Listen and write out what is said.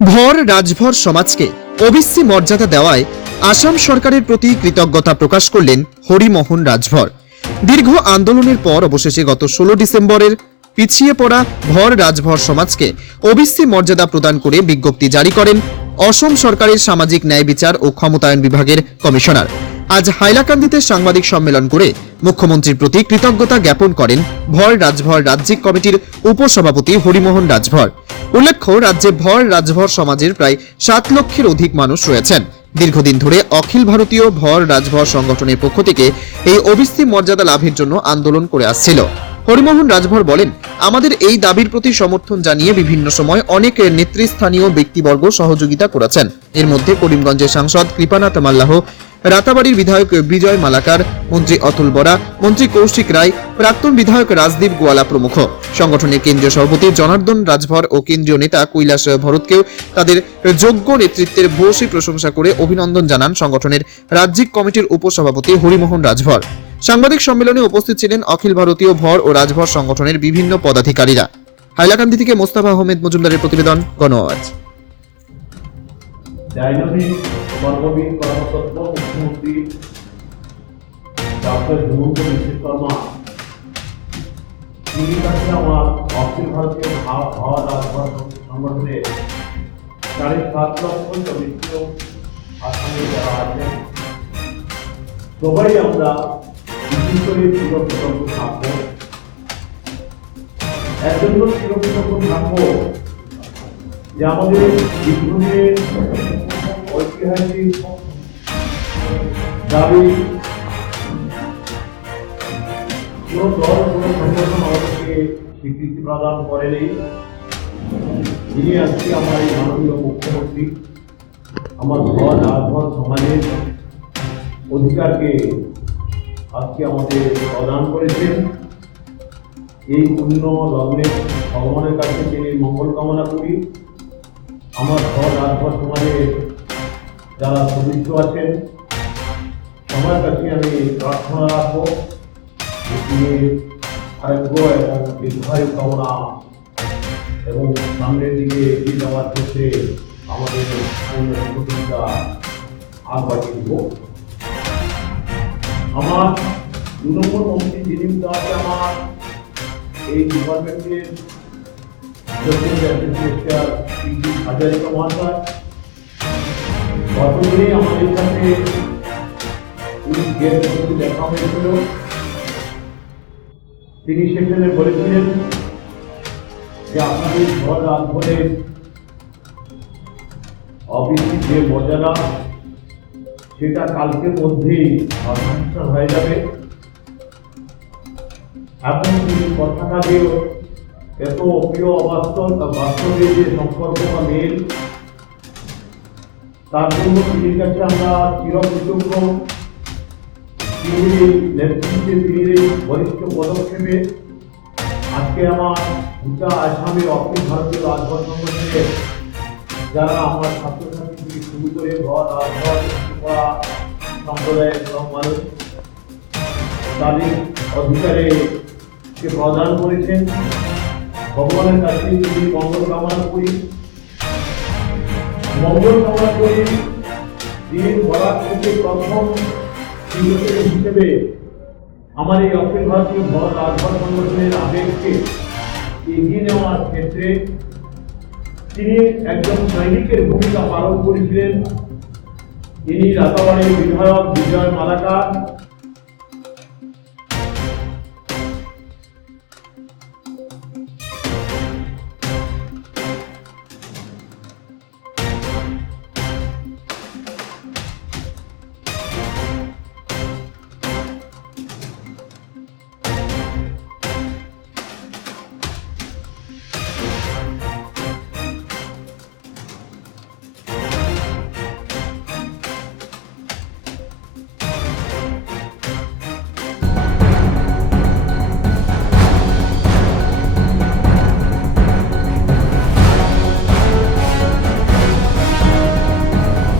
ভর রাজভর সমাজকে ওবিসি মর্যাদা দেওয়ায় আসাম সরকারের প্রতি কৃতজ্ঞতা প্রকাশ করলেন হরিমোহন রাজভর। দীর্ঘ আন্দোলনের পর অবশেষে গত ষোলো ডিসেম্বরের পিছিয়ে পড়া ভর রাজভর সমাজকে ওবিসি মর্যাদা প্রদান করে বিজ্ঞপ্তি জারি করেন অসম সরকারের সামাজিক ন্যায় বিচার ও ক্ষমতায়ন বিভাগের কমিশনার। আজ হাইলাকান্দিতে সাংবাদিক সম্মেলন করে মুখ্যমন্ত্রীর প্রতি কৃতজ্ঞতা জ্ঞাপন করেন ভর রাজভর রাজ্যিক কমিটির উপসভাপতি হরিমোহন রাজভর। উল্লেখ্য, রাজ্যে ভর রাজভর সমাজের প্রায় সাত লক্ষের অধিক মানুষ রয়েছেন। দীর্ঘদিন ধরে অখিল ভারতীয় ভর রাজভর সংগঠনের পক্ষ থেকে এই ওবিসি মর্যাদা লাভের জন্য আন্দোলন করে আসছিল। হরিমোহন রাজভর বলেন, আমাদের এই দাবির প্রতি সমর্থন জানিয়ে বিভিন্ন সময় অনেক নেতৃস্থানীয় ব্যক্তিবর্গ সহযোগিতা করেছেন। এর মধ্যে করিমগঞ্জের সাংসদ কৃপানাথ মাল্লাহ, রাতাবাড়ির বিধায়ক বিজয় মালাকার, মন্ত্রী অতুল বরা, মন্ত্রী কৌশিক রায়, প্রাক্তন বিধায়ক রাজদীপ গোয়ালা প্রমুখ। সংগঠনের কেন্দ্রীয় সভাপতি জনার্দন রাজভর ও কেন্দ্রীয় নেতা কৈলাস ভরতকেও তাদের যোগ্য নেতৃত্বের ভূয়সী প্রশংসা করে অভিনন্দন জানান সংগঠনের রাজ্যিক কমিটির উপসভাপতি হরিমোহন রাজভর। সাংবাদিক সম্মেলনে উপস্থিত ছিলেন অখিল ভারতীয় ভর ও রাজভর সংগঠনের বিভিন্ন পদাধিকারীরা। হাইলাকান্দি থেকে মোস্তাফা আহমেদ মজুমদারের প্রতিবেদন আছেন সবাই আমরা করে চিরকৃতজ্ঞ থাকব আমাদের দীর্ঘদিনের ঐতিহাসিক দাবি কোনো দল আমাদেরকে স্বীকৃতি প্রদান করেনি যিনি আজকে আমার এই মাননীয় মুখ্যমন্ত্রী আমার ঘর রাজঘর সমাজের অধিকারকে আজকে আমাদের প্রদান করেছেন এই পুণ্য লগ্নে ভগবানের কাছে তিনি মঙ্গল কামনা করি। আমার ঘর রাজঘর সমাজের যারা সদস্য আছেন, সবার কাছে আমি প্রার্থনা রাখব তিনি আরোগ্য এবং দীর্ঘায়ু কামনা এবং সামনের দিকে এগিয়ে যাওয়ার ক্ষেত্রে আমাদের পূর্ণ আগ দিব। আমার দু নম্বর মন্ত্রী যিনি আছে আমার এই ডিপার্টমেন্টের আমাদের দেখা হয়েছিল। তিনি সেখানে বলেছিলেন যে আপনাদের ঘর রাজভরের অফিসের যে মর্যাদা সেটা কালকের মধ্যেই অনুষ্ঠান হয়ে যাবে। এখন তিনি কথাটাকেও এত অপ্রিয় অবাস্তব বাস্তবে যে সম্পর্ক বা মেল, তার জন্য তিনি কাছে আমরা চিরকৃতজ্ঞ। তিনি নেতৃত্বে তিনি এই বরিষ্ঠ পদক্ষেপে আজকে আমার গোটা আসামের অখিল ভারতীয় রাজভর সংগঠনের যারা আমার ছাত্রছাত্রী শুরু করে ঘর, রাজঘর করা সম্প্রদায়ের সব মানুষ, তাদের অধিকারে কে প্রদান করেছেন, ভগবানের কাছে যদি মঙ্গল কামনা করি, মঙ্গল কামনা করি, দিন বরাক থেকে প্রথম হিসেবে আমার এই অখিল ভারতীয় ভর রাজভর সংগঠনের আবেগকে এগিয়ে নেওয়ার ক্ষেত্রে তিনি একজন সৈনিকের ভূমিকা পালন করেছিলেন। তিনি রাতাবাড়ির বিধায়ক বিজয় মালাকার।